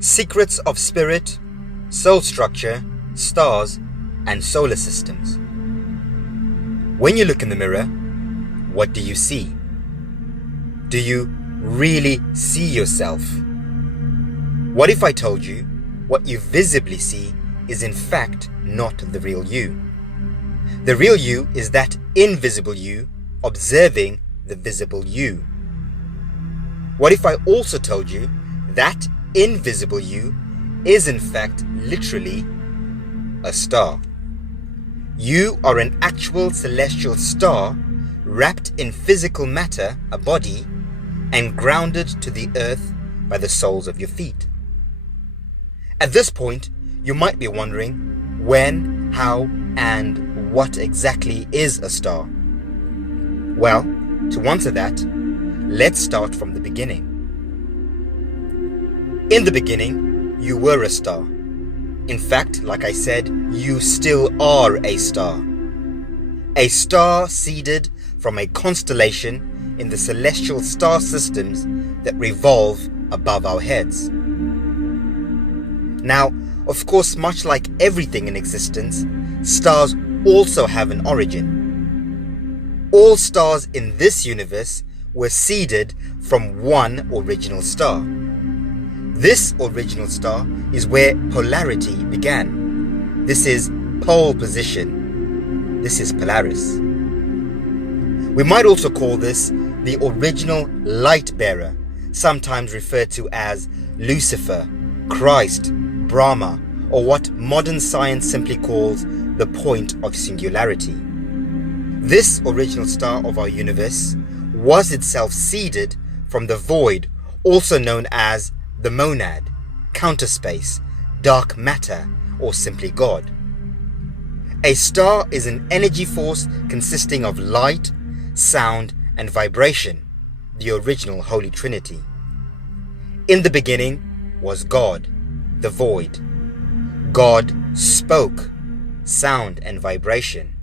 Secrets of spirit, soul structure, stars, and solar systems. When you look in the mirror, what do you see? Do you really see yourself? What if I told you what you visibly see is in fact not the real you? The real you is that invisible you observing the visible you. What if I also told you that invisible you is in fact literally a star? You are an actual celestial star wrapped in physical matter, a body, and grounded to the earth by the soles of your feet. At this point, you might be wondering when, how, and what exactly is a star? Well, to answer that, let's start from the beginning. In the beginning, you were a star. In fact, like I said, you still are a star. A star seeded from a constellation in the celestial star systems that revolve above our heads. Now, of course, much like everything in existence, stars also have an origin. All stars in this universe were seeded from one original star. This original star is where polarity began. This is pole position. This is Polaris. We might also call this the original light bearer, sometimes referred to as Lucifer, Christ, Brahma, or what modern science simply calls the point of singularity. This original star of our universe was itself seeded from the void, also known as the monad, counterspace, dark matter, or simply God. A star is an energy force consisting of light, sound, and vibration, the original Holy Trinity. In the beginning was God, the void. God spoke, sound and vibration.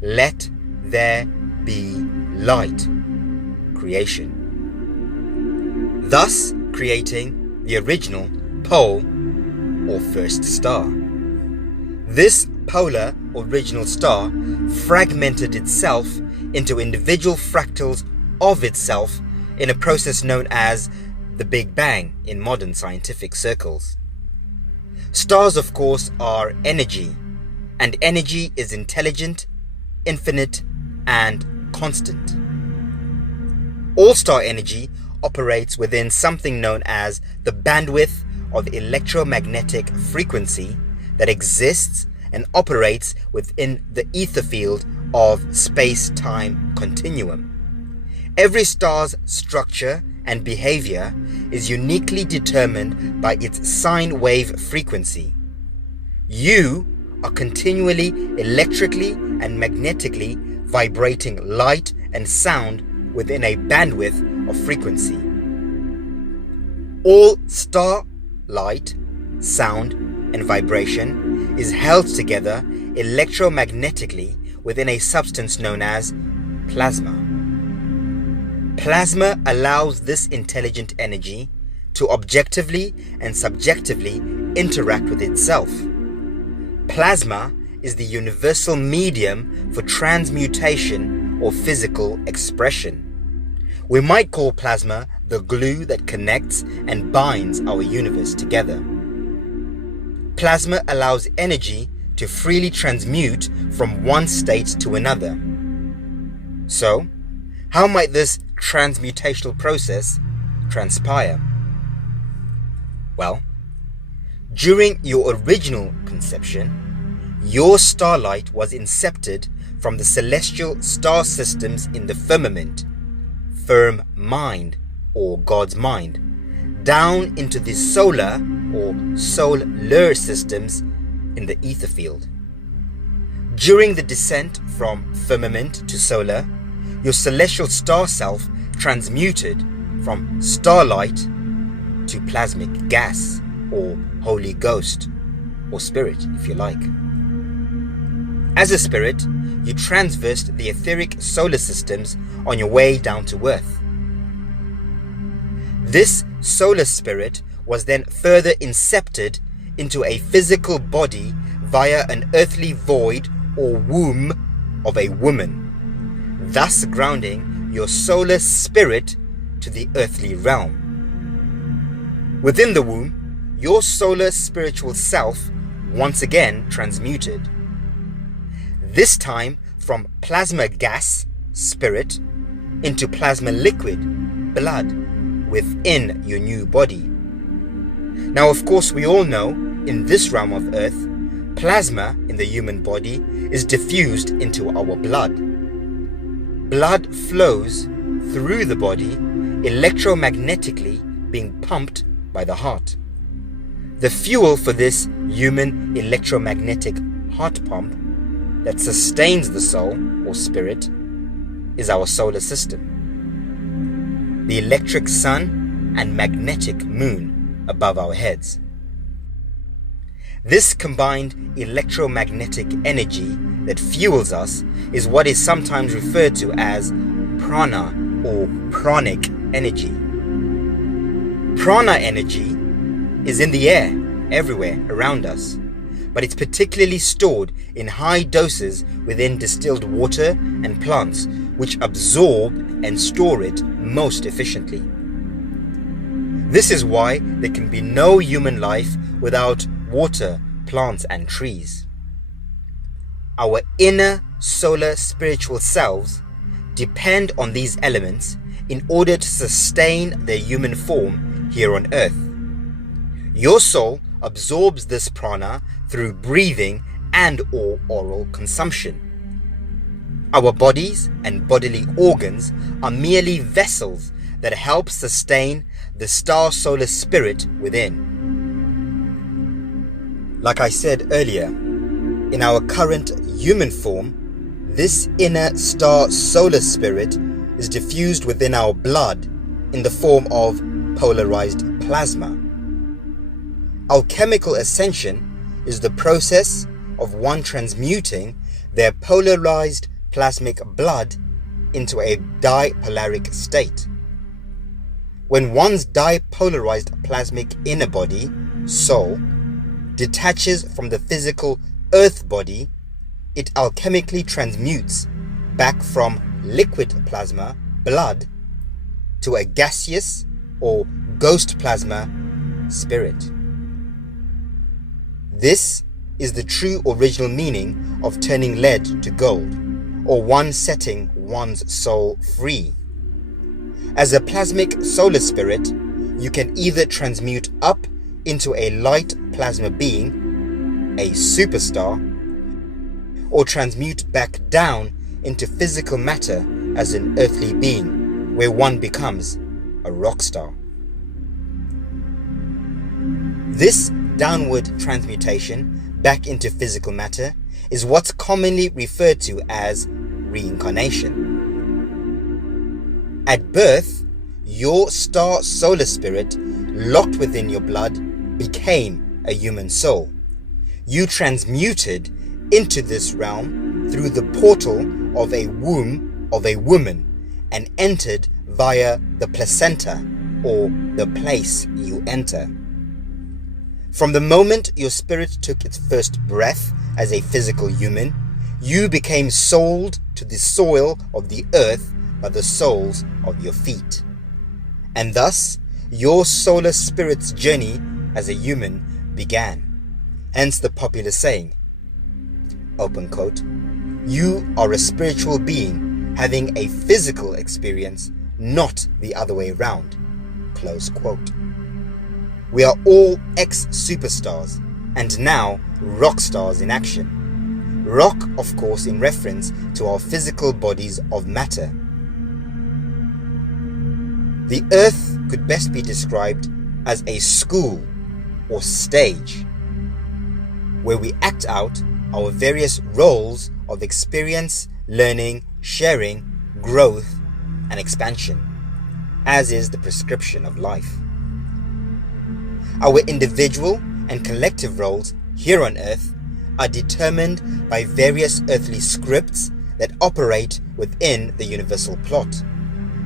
Let there be light, creation. Thus creating the original pole or first star. This polar original star fragmented itself into individual fractals of itself in a process known as the Big Bang in modern scientific circles. Stars, of course, are energy, and energy is intelligent, infinite, and constant. All star energy operates within something known as the bandwidth of electromagnetic frequency that exists and operates within the ether field of space-time continuum. Every star's structure and behavior is uniquely determined by its sine wave frequency. You are continually electrically and magnetically vibrating light and sound within a bandwidth of frequency. All star light, sound, and vibration is held together electromagnetically within a substance known as plasma. Plasma allows this intelligent energy to objectively and subjectively interact with itself. Plasma is the universal medium for transmutation or physical expression. We might call plasma the glue that connects and binds our universe together. Plasma allows energy to freely transmute from one state to another. So, how might this transmutational process transpire? Well, during your original conception, your starlight was incepted from the celestial star systems in the firmament, firm mind or God's mind, down into the solar or solar systems in the ether field. During the descent from firmament to solar, your celestial star self transmuted from starlight to plasmic gas or Holy Ghost or spirit, if you like. As a spirit, you traversed the etheric solar systems on your way down to earth. This solar spirit was then further incepted into a physical body via an earthly void or womb of a woman, thus grounding your solar spirit to the earthly realm. Within the womb, your solar spiritual self once again transmuted, this time from plasma gas, spirit, into plasma liquid, blood, within your new body. Now, of course, we all know in this realm of earth, plasma in the human body is diffused into our blood. Blood flows through the body, electromagnetically being pumped by the heart. The fuel for this human electromagnetic heart pump that sustains the soul or spirit is our solar system, the electric sun and magnetic moon above our heads. This combined electromagnetic energy that fuels us is what is sometimes referred to as prana or pranic energy. Prana energy is in the air, everywhere around us, but it's particularly stored in high doses within distilled water and plants, which absorb and store it most efficiently. This is why there can be no human life without water, plants, and trees. Our inner solar spiritual selves depend on these elements in order to sustain their human form here on earth. Your soul absorbs this prana through breathing and or oral consumption. Our bodies and bodily organs are merely vessels that help sustain the star solar spirit within. Like I said earlier, in our current human form, this inner star solar spirit is diffused within our blood in the form of polarized plasma. Alchemical ascension is the process of one transmuting their polarized plasmic blood into a dipolaric state. When one's dipolarized plasmic inner body, soul, detaches from the physical earth body, it alchemically transmutes back from liquid plasma, blood, to a gaseous or ghost plasma, spirit. This is the true original meaning of turning lead to gold, or one setting one's soul free. As a plasmic solar spirit, you can either transmute up into a light plasma being, a superstar, or transmute back down into physical matter as an earthly being, where one becomes a rock star. This downward transmutation back into physical matter is what's commonly referred to as reincarnation. At birth, your star solar spirit, locked within your blood, became a human soul. You transmuted into this realm through the portal of a womb of a woman and entered via the placenta, or the place you enter. From the moment your spirit took its first breath as a physical human, you became sold to the soil of the earth by the soles of your feet. And thus, your solar spirit's journey as a human began. Hence the popular saying, open quote, "You are a spiritual being having a physical experience, not the other way around," close quote. We are all ex-superstars, and now rock stars in action. Rock, of course, in reference to our physical bodies of matter. The earth could best be described as a school or stage, where we act out our various roles of experience, learning, sharing, growth, and expansion, as is the prescription of life. Our individual and collective roles here on earth are determined by various earthly scripts that operate within the universal plot,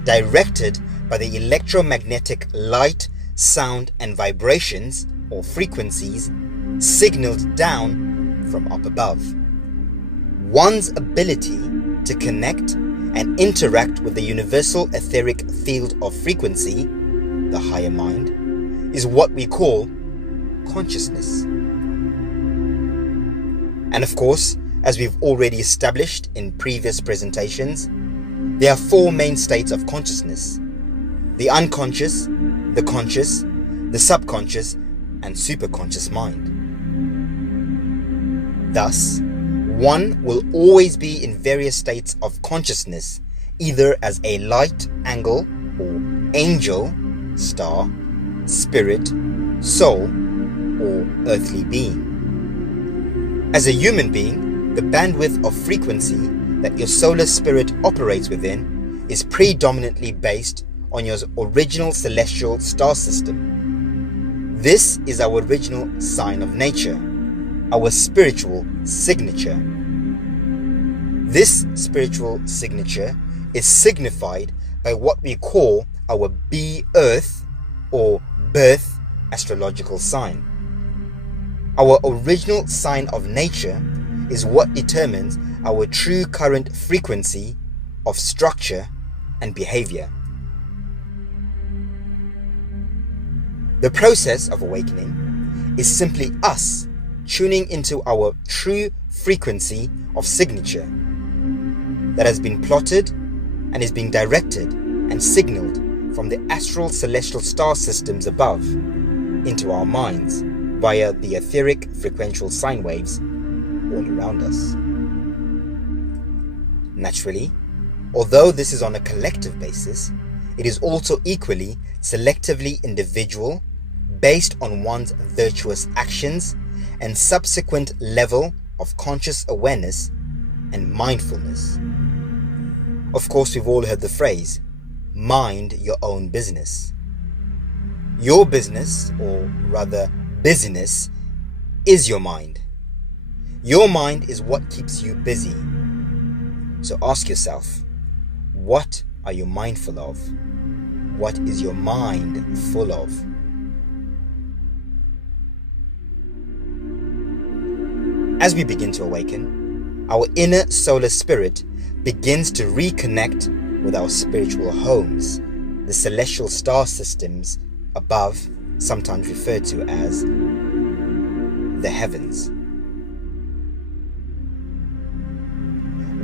directed by the electromagnetic light sound and vibrations or frequencies signaled down from up above. One's ability to connect and interact with the universal etheric field of frequency, the higher mind, is what we call consciousness. And of course, as we've already established in previous presentations, there are four main states of consciousness: the unconscious, the conscious, the subconscious, and superconscious mind. Thus, one will always be in various states of consciousness, either as a light, angle, or angel, star, spirit, soul, or earthly being. As a human being, the bandwidth of frequency that your solar spirit operates within is predominantly based on your original celestial star system. This is our original sign of nature, our spiritual signature. This spiritual signature is signified by what we call our B-Earth or birth astrological sign. Our original sign of nature is what determines our true current frequency of structure and behavior. The process of awakening is simply us tuning into our true frequency of signature that has been plotted and is being directed and signaled from the astral celestial star systems above into our minds via the etheric frequential sine waves all around us. Naturally, although this is on a collective basis, it is also equally selectively individual based on one's virtuous actions and subsequent level of conscious awareness and mindfulness. Of course, we've all heard the phrase, mind your own business. Your business, or rather busyness, is your mind. Your mind is what keeps you busy. So ask yourself, what are you mindful of? What is your mind full of? As we begin to awaken, our inner solar spirit begins to reconnect with our spiritual homes, the celestial star systems above, sometimes referred to as the heavens.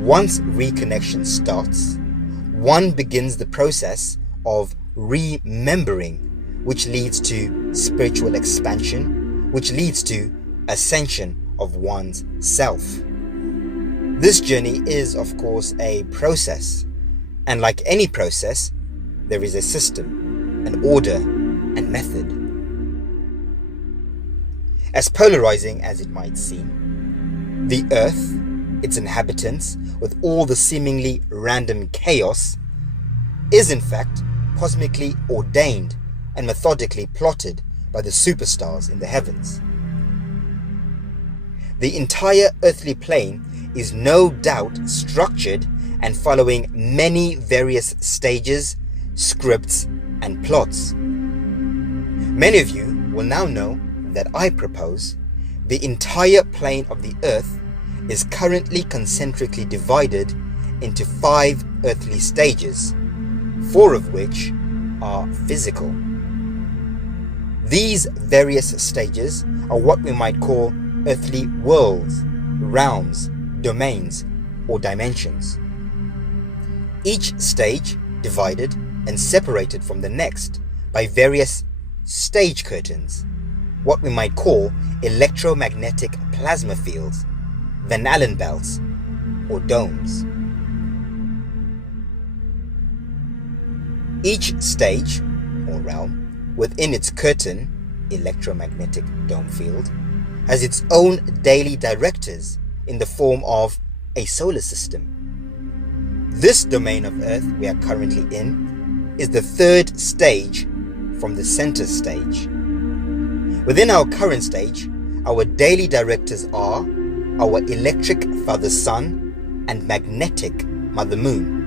Once reconnection starts, one begins the process of remembering, which leads to spiritual expansion, which leads to ascension of one's self. This journey is, of course, a process, and like any process, there is a system, an order, and method. As polarizing as it might seem, the earth, its inhabitants, with all the seemingly random chaos, is in fact cosmically ordained and methodically plotted by the superstars in the heavens. The entire earthly plane is no doubt structured and following many various stages, scripts, and plots. Many of you will now know that I propose the entire plane of the earth is currently concentrically divided into 5 earthly stages, 4 of which are physical. These various stages are what we might call earthly worlds, realms, domains, or dimensions. Each stage divided and separated from the next by various stage curtains, what we might call electromagnetic plasma fields, Van Allen belts, or domes. Each stage, or realm, within its curtain, electromagnetic dome field, has its own daily directors in the form of a solar system. This domain of Earth we are currently in is the 3rd stage from the center stage. Within our current stage, our daily directors are our electric Father Sun and magnetic Mother Moon.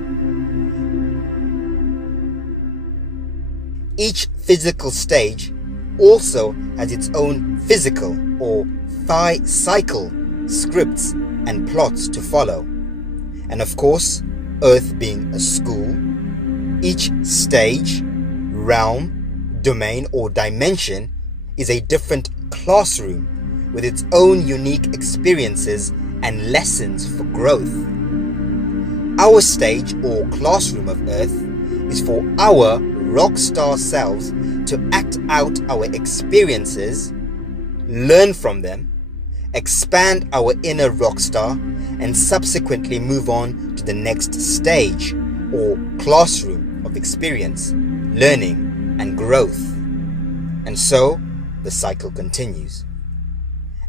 Each physical stage also has its own physical or phi cycle, scripts and plots to follow. And of course, Earth being a school, each stage, realm, domain or dimension is a different classroom with its own unique experiences and lessons for growth. Our stage or classroom of Earth is for our rock star selves to act out our experiences, learn from them, expand our inner rock star, and subsequently move on to the next stage or classroom of experience, learning, and growth. And so the cycle continues.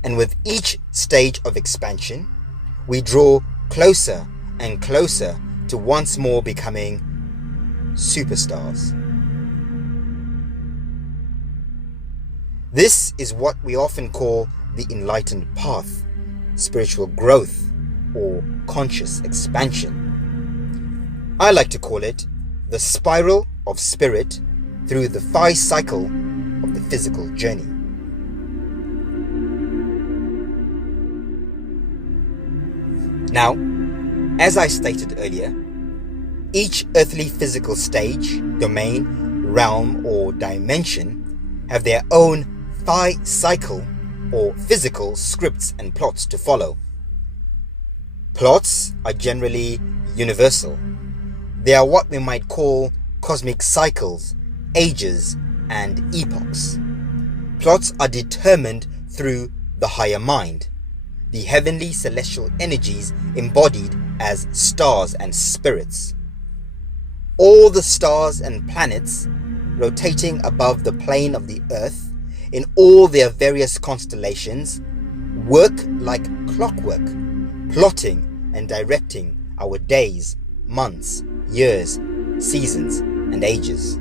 And with each stage of expansion, we draw closer and closer to once more becoming superstars. This is what we often call the enlightened path, spiritual growth, or conscious expansion. I like to call it the spiral of spirit through the phi cycle of the physical journey. Now, as I stated earlier, each earthly physical stage, domain, realm, or dimension have their own phi cycle or physical scripts and plots to follow. Plots are generally universal. They are what we might call cosmic cycles, ages, and epochs. Plots are determined through the higher mind, the heavenly celestial energies embodied as stars and spirits. All the stars and planets rotating above the plane of the earth in all their various constellations work like clockwork, plotting and directing our days, months, years, seasons, and ages.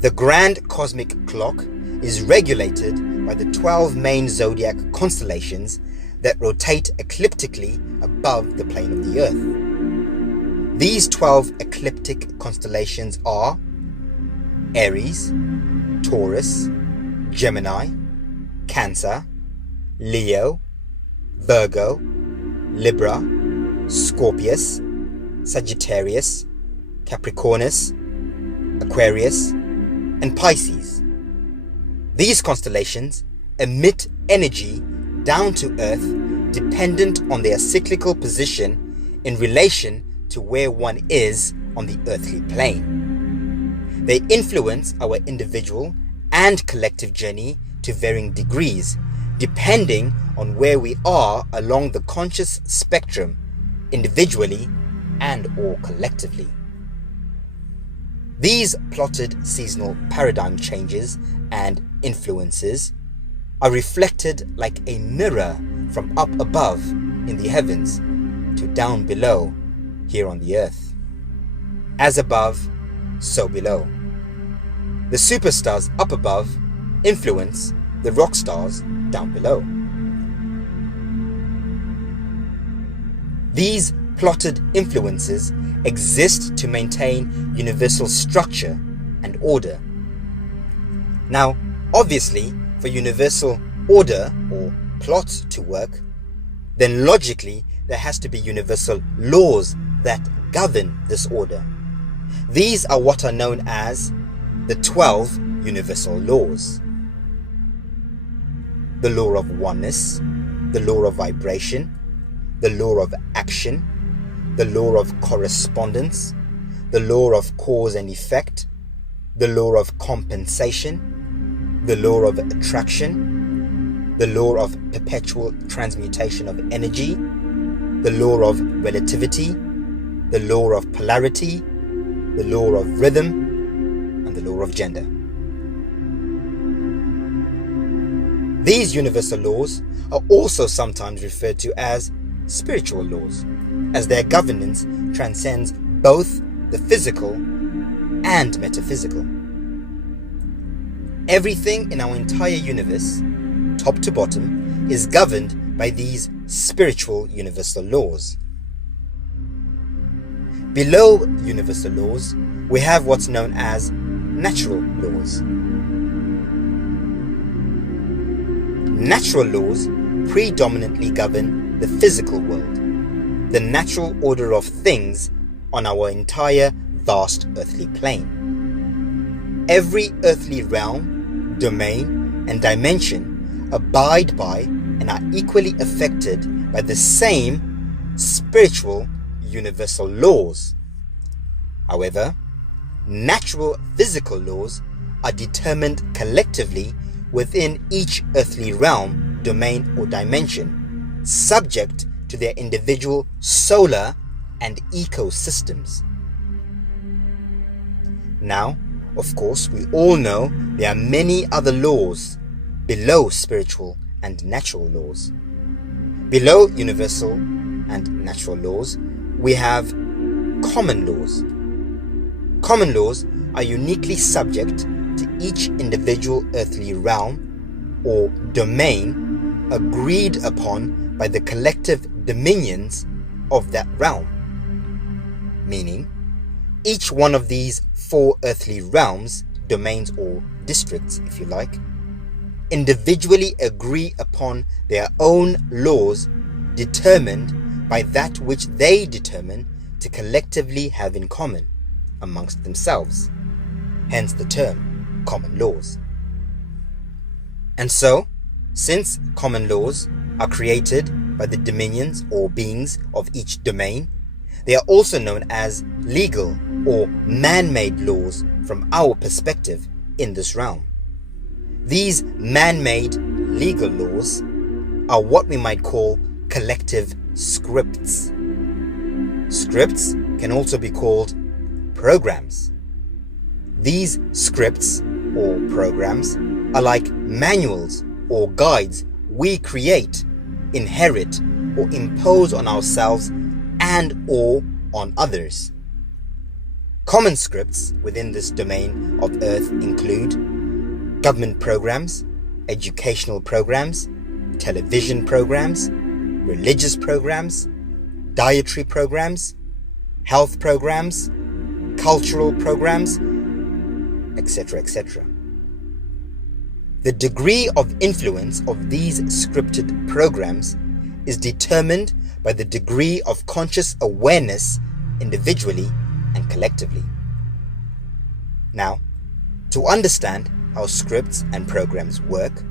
The grand cosmic clock is regulated by the 12 main zodiac constellations that rotate ecliptically above the plane of the earth. These 12 ecliptic constellations are Aries, Taurus, Gemini, Cancer, Leo, Virgo, Libra, Scorpius, Sagittarius, Capricornus, Aquarius, and Pisces. These constellations emit energy down to Earth dependent on their cyclical position in relation to where one is on the earthly plane. They influence our individual and collective journey to varying degrees, depending on where we are along the conscious spectrum, individually and or collectively. These plotted seasonal paradigm changes and influences are reflected like a mirror from up above in the heavens to down below here on the earth. As above, so below. The superstars up above influence the rock stars down below. These plotted influences exist to maintain universal structure and order. Now, obviously, for universal order or plot to work, then logically there has to be universal laws that govern this order. These are what are known as the 12 universal laws. The law of oneness, the law of vibration, the law of action, the law of correspondence, the law of cause and effect, the law of compensation, the law of attraction, the law of perpetual transmutation of energy, the law of relativity, the law of polarity, the law of rhythm, and the law of gender. These universal laws are also sometimes referred to as spiritual laws, as their governance transcends both the physical and metaphysical. Everything in our entire universe, top to bottom, is governed by these spiritual universal laws. Below universal laws, we have what's known as natural laws. Natural laws predominantly govern the physical world, the natural order of things on our entire vast earthly plane. Every earthly realm, domain, and dimension abide by and are equally affected by the same spiritual universal laws. However, natural physical laws are determined collectively within each earthly realm, domain, or dimension, subject to their individual solar and ecosystems. Now, of course, we all know there are many other laws below spiritual and natural laws. Below universal and natural laws, we have common laws. Common laws are uniquely subject to each individual earthly realm or domain agreed upon by the collective dominions of that realm. Meaning, each one of these 4 earthly realms, domains or districts if you like, individually agree upon their own laws determined by that which they determine to collectively have in common amongst themselves, hence the term common laws. And so, since common laws are created by the dominions or beings of each domain, they are also known as legal or man-made laws from our perspective in this realm. These man-made legal laws are what we might call collective scripts. Scripts can also be called programs. These scripts or programs are like manuals or guides we create, inherit, or impose on ourselves and or on others. Common scripts within this domain of Earth include government programs, educational programs, television programs, religious programs, dietary programs, health programs, cultural programs, etc., etc. The degree of influence of these scripted programs is determined by the degree of conscious awareness individually and collectively. Now, to understand how scripts and programs work,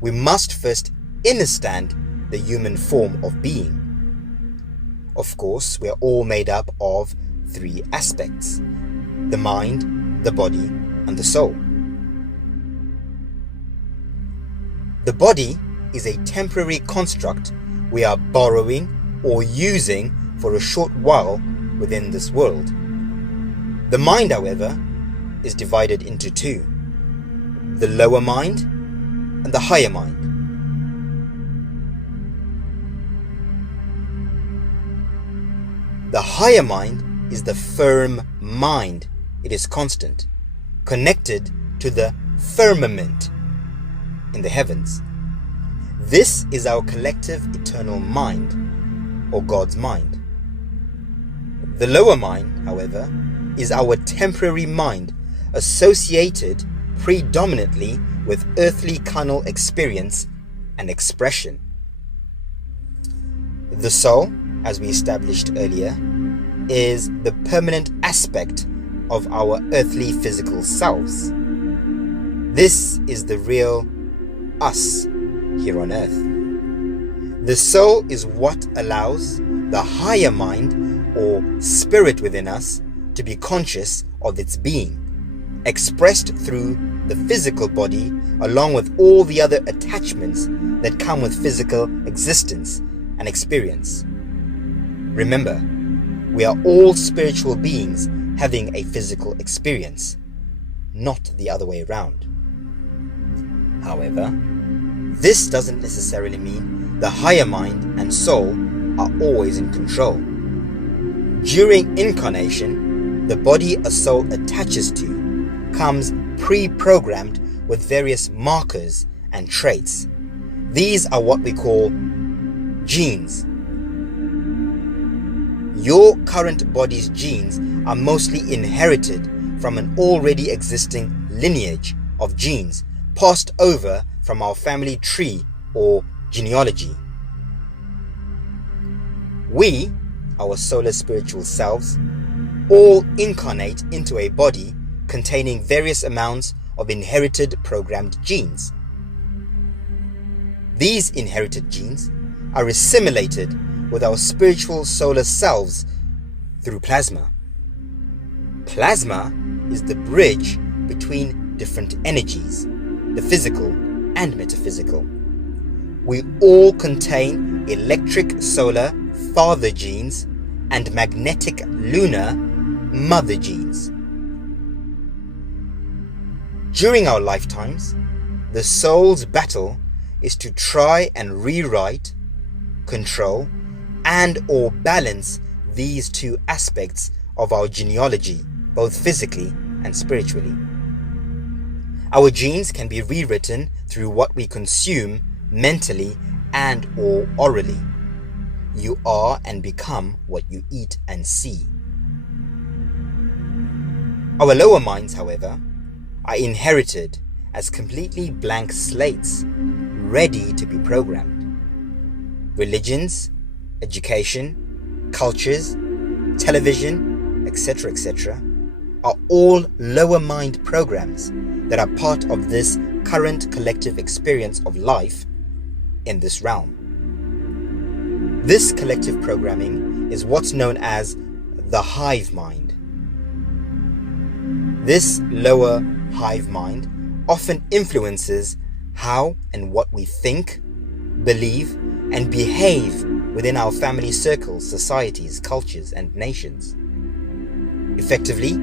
we must first understand the human form of being. Of course, we are all made up of 3 aspects: the mind, the body, and the soul. The body is a temporary construct we are borrowing or using for a short while within this world. The mind, however, is divided into 2: the lower mind and the higher mind. The higher mind is the firm mind. It is constant, connected to the firmament in the heavens. This is our collective eternal mind, or God's mind. The lower mind, however, is our temporary mind, associated predominantly with earthly carnal experience and expression. The soul, as we established earlier, is the permanent aspect of our earthly physical selves. This is the real us here on earth. The soul is what allows the higher mind or spirit within us to be conscious of its being, expressed through the physical body along with all the other attachments that come with physical existence and experience. Remember, we are all spiritual beings having a physical experience, not the other way around. However, this doesn't necessarily mean the higher mind and soul are always in control. During incarnation, the body a soul attaches to comes pre-programmed with various markers and traits. These are what we call genes. Your current body's genes are mostly inherited from an already existing lineage of genes passed over from our family tree or genealogy. We, our solar spiritual selves, all incarnate into a body containing various amounts of inherited programmed genes. These inherited genes are assimilated with our spiritual solar selves through plasma. Plasma is the bridge between different energies, the physical and metaphysical. We all contain electric solar father genes and magnetic lunar mother genes. During our lifetimes, the soul's battle is to try and rewrite, control, and/or balance these two aspects of our genealogy, both physically and spiritually. Our genes can be rewritten through what we consume mentally and/or orally. You are and become what you eat and see. Our lower minds, however, are inherited as completely blank slates, ready to be programmed. Religions, education, cultures, television, etc., are all lower mind programs that are part of this current collective experience of life in this realm. This collective programming is what's known as the hive mind. This lower hive mind often influences how and what we think, believe, and behave within our family circles, societies, cultures, and nations. Effectively,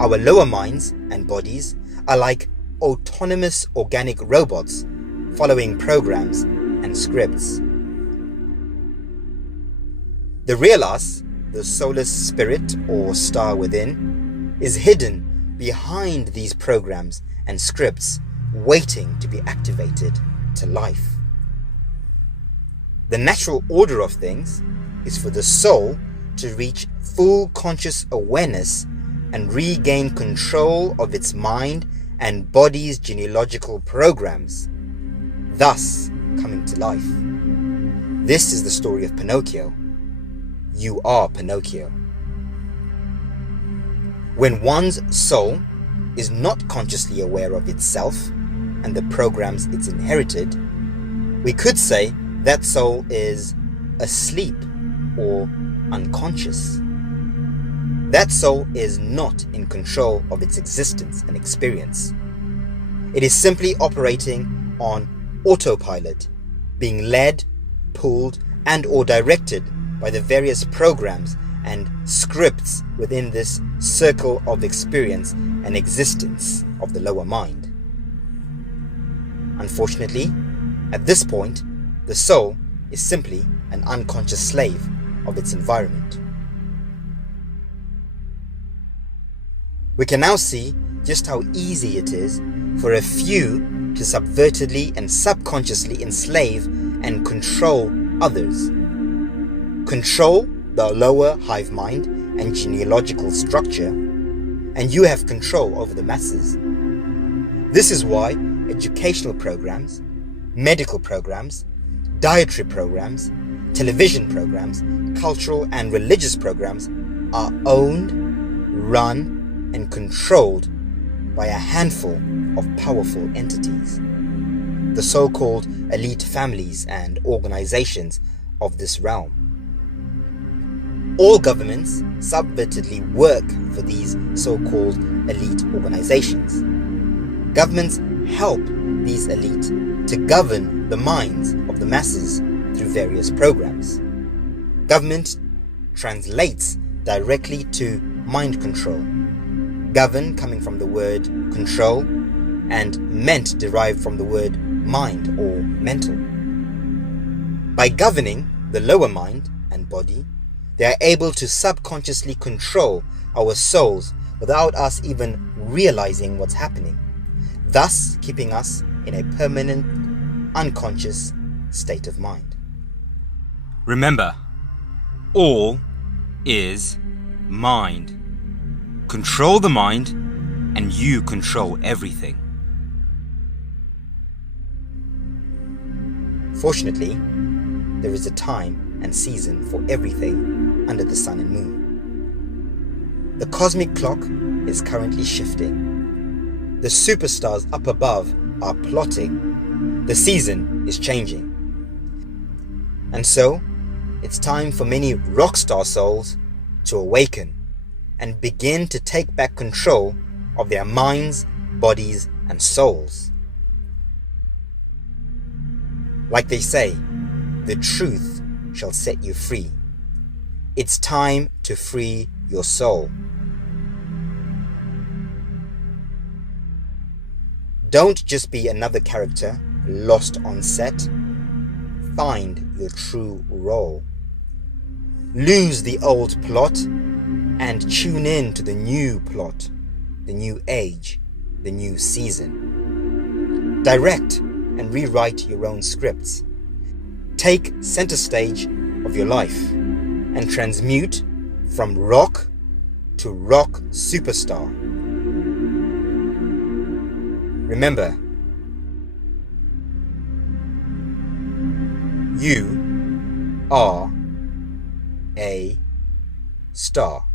our lower minds and bodies are like autonomous organic robots following programs and scripts. The real us, the solar spirit or star within, is hidden behind these programs and scripts, waiting to be activated to life. The natural order of things is for the soul to reach full conscious awareness and regain control of its mind and body's genealogical programs, thus coming to life. This is the story of Pinocchio. You are Pinocchio. When one's soul is not consciously aware of itself and the programs it's inherited, we could say that soul is asleep or unconscious. That soul is not in control of its existence and experience. It is simply operating on autopilot, being led, pulled, and/or directed by the various programs and scripts within this circle of experience and existence of the lower mind. Unfortunately, at this point, the soul is simply an unconscious slave of its environment. We can now see just how easy it is for a few to subvertedly and subconsciously enslave and control others. Control the lower hive mind and genealogical structure, and you have control over the masses. This is why educational programs, medical programs, dietary programs, television programs, cultural and religious programs are owned, run, and controlled by a handful of powerful entities, the so-called elite families and organizations of this realm. All governments subvertedly work for these so-called elite organizations. Governments help these elite to govern the minds of the masses through various programs. Government translates directly to mind control. Govern coming from the word control and ment derived from the word mind or mental. By governing the lower mind and body, they are able to subconsciously control our souls without us even realizing what's happening, thus keeping us in a permanent, unconscious state of mind. Remember, all is mind. Control the mind and you control everything. Fortunately, there is a time and season for everything under the sun and moon. The cosmic clock is currently shifting. The superstars up above are plotting. The season is changing. And so, it's time for many rock star souls to awaken and begin to take back control of their minds, bodies, and souls. Like they say, the truth shall set you free. It's time to free your soul. Don't just be another character lost on set. Find your true role. Lose the old plot and tune in to the new plot, the new age, the new season. Direct and rewrite your own scripts. Take center stage of your life and transmute from rock to rock superstar. Remember, you are a star.